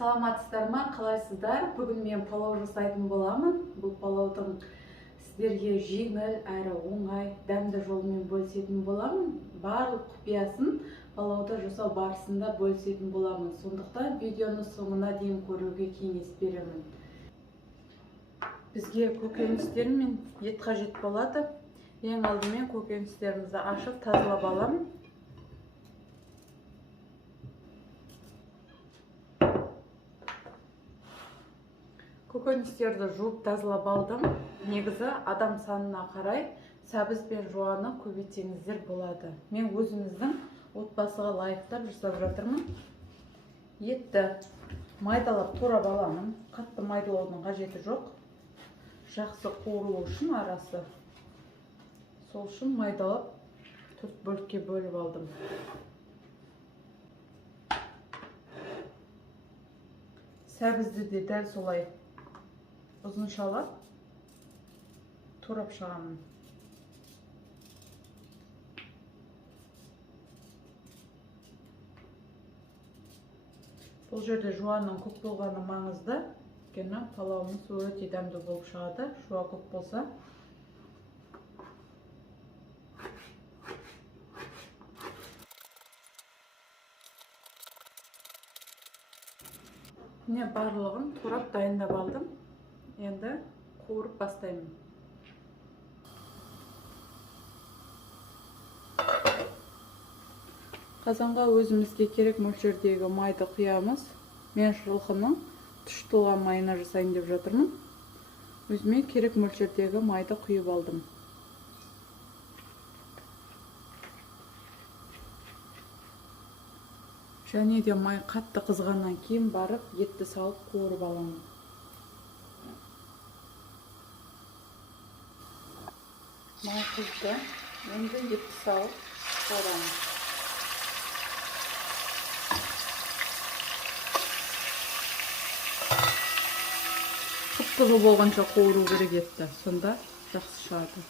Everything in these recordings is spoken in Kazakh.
Саламатсыздар ма, қалайсыздар? Бүгін мен палау жасайтын боламын. Бұл палаудың сіздерге жеңіл әрі оңай, дәмді жолымен бөлісетін боламын. Барлық құпиясын палауды жасау барысында бөлісетін боламын. Сондықтан видеоны соңына дейін көруге кеңес беремін. Бізге көкөністер мен ет қажет болады. Ең алдымен көкөністерімізді ашып тазалап аламын. Көкөністерді жуып тазалап алдым. Негізі адам санына қарай сәбіз бен жуаны көбейтсеңіздер болады. Мен өзіміздің отбасыға лайықтап жасап жатырмын. Етті майдалап турап аламын. Қатты майдалаудың қажеті жоқ. Жақсы қуырылу үшін арасы. Сол үшін майдалап 4 бөлікке бөліп алдым. Сәбізді де дәл солай ұзыншалап турап шығамын. Бұл жерде жуанның көп болғаны маңызды. Өйткені палауымыз өте дәмді болып шығады. Жуа көп болса. Міне барлығын турап дайындап алдым. Енді қуырып бастаймын. Қазанға өзімізге керек мөлшердегі майды құямыз. Мен жылқының тұштылған майына жасайын деп жатырмын. Өзіме керек мөлшердегі майды құйып алдым. Және де май қатты қызғаннан кейін барып етті салып қуырып аламын. Май қызды. Енді етті салып қуырамын. Қып-қызыл болғанша қуыру керек етті. Сонда жақсы шығады.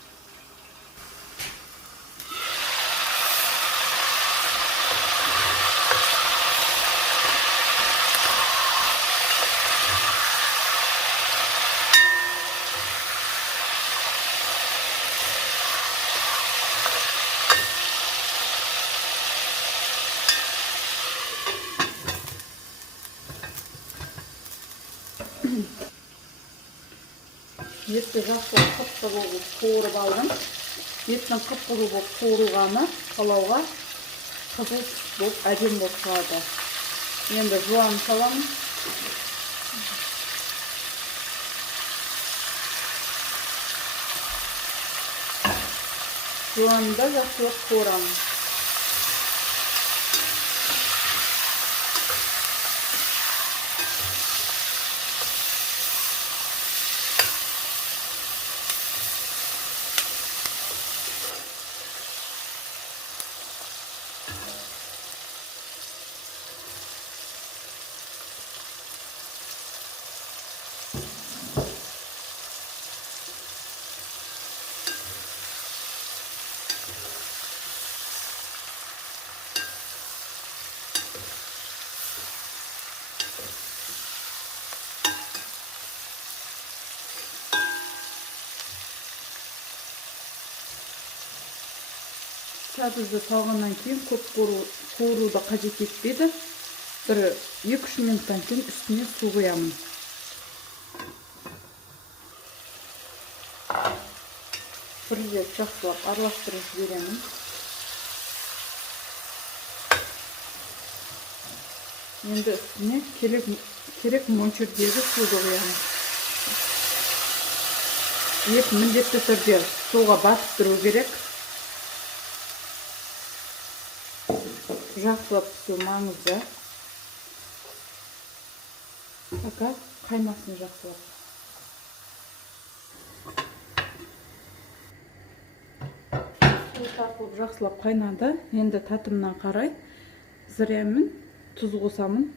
Етті жақсы қып-қызыл болып қуырып алдым. Еттің қып-қызыл болып қуырылғаны палауға қызыл болып әдемі болып шығады. Енді жуанын саламын. Жуанын да жақсылап қуырамын. Сәбізді салғаннан кейін көп қуыруды қажет етпейді. Бір 2-3 минуттан кейін үстіне су құямын. Бір рет жақсылап араластырып жіберемін. Енді үстіне керек мөлшердегі суды құямын. Ет міндетті түрде суға батып тұру керек. Жақсылап пісу маңызды. Пока қайнасын жақсылап. Су тартылып жақсылап қайнады. Енді татымнан қарай зіремін, тұз қосамын.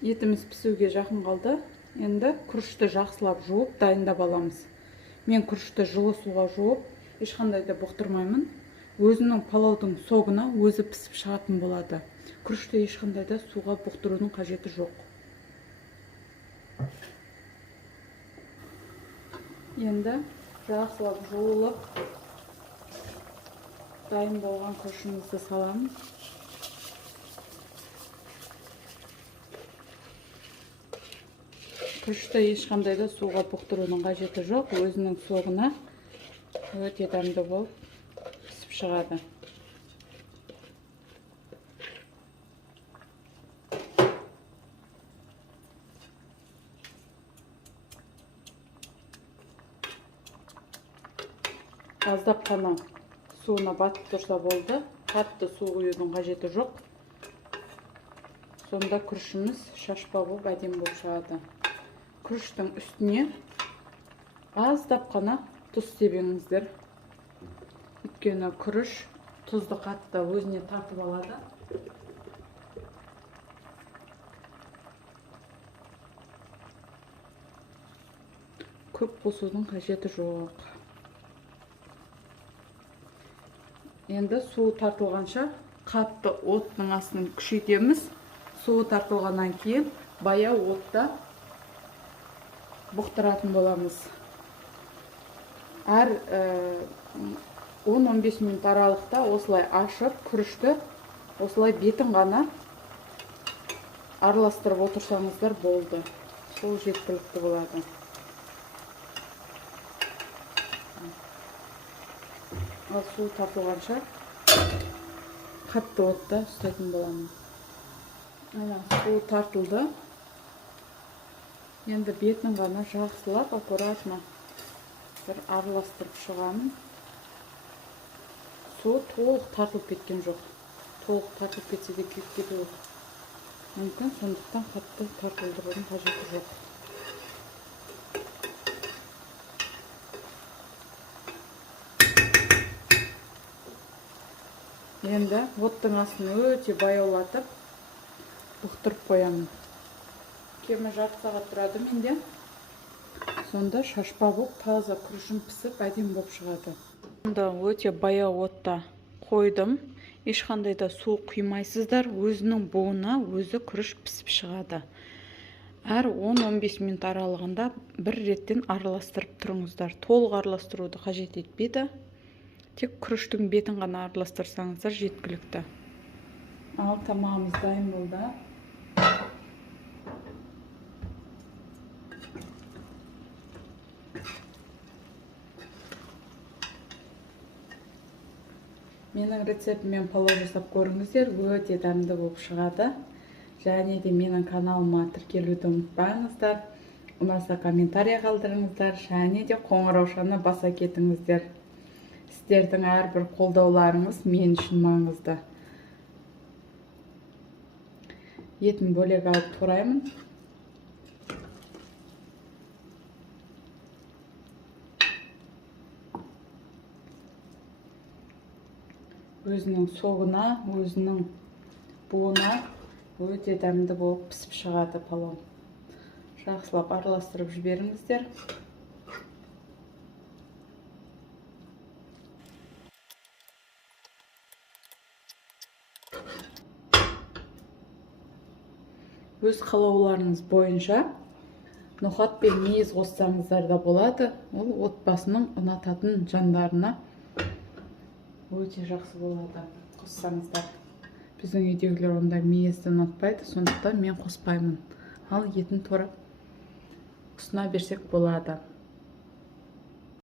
Етіміз пісуге жақын қалды. Енді күрішті жақсылап жуып дайындап аламыз. Мен күрішті жылы суға жуып, ешқандай да бұқтырмаймын. өзінің палаудың соғына өзі пісіп шығатын болады. Күрішті ешқандай да суға бұқтырудың қажеті жоқ. Енді жақсылап жуылып дайын болған күрішімізді саламыз. Күрішті ешқандай да суға бұқтырудың қажеті жоқ. Өзінің соғына өте дәмді болып пісіп шығады. Аздап қана суына батып тұрса болды. Қатты су құюдың қажеті жоқ. Сонда күрішіміз шашпа болып әдемі болып шығады. Күріштің үстіне аздап қана тұз себіңіздер. Өйткені күріш тұзды қатты өзіне тартып алады. Көп қосудың қажеті жоқ. Енді суы тартылғанша қатты оттың астын күшейтеміз. Суы тартылғаннан кейін баяу отта бұқтыратын боламыз. Әр 10-15 минут аралықта осылай ашып, күрішті осылай бетін ғана араластырып отырсаңыздар болды. Сол жеткілікті болады. Ал су тартылғанша қатты отта ұстайтын боламын. Су тартылды. Енді бетін ғана жақсылап, аккуратно бір араластырып шығамын. Су толық тартылып кеткен жоқ. Толық тартылып кетсе де күйіп кетуі мүмкін, сондықтан қатты тартылдырудың қажеті жоқ. Енді оттың астын өте баяулатып бұқтырып қоямын. Кемі жарты сағат тұрады менде. Сонда шашпа болып таза күрішім пісіп әдемі болып шығады. Сонда өте баяу отта қойдым. Ешқандай да су құймайсыздар. Өзінің буына өзі күріш пісіп шығады. Әр 10-15 минут аралығында бір реттен араластырып тұрыңыздар. Толық араластыруды қажет етпейді. Тек күріштің бетін ғана араластырсаңыздар жеткілікті. Ал тамағымыз дайын болды. Менің рецептіммен палау жасап көріңіздер, өте дәмді болып шығады. Және де менің каналыма тіркелуді ұмытпаңыздар. Ұнаса комментарий қалдырыңыздар, және де қоңыраушаны баса кетіңіздер. Сіздердің әрбір қолдауларыңыз мен үшін маңызды. Етін бөлек алып тураймын. Өзінің соғына, өзінің буына өте дәмді болып пісіп шығады палау. Жақсылап араластырып жіберіңіздер. Өз қалауларыңыз бойынша ноқат пен мейіз қоссаңыздар да болады. Ол отбасының ұнататын жандарына өте жақсы болады қоссаңыздар. Біздің үйдегілер ондай мейізді ұнатпайды, сондықтан мен қоспаймын. Ал етін турап ұсына берсек болады.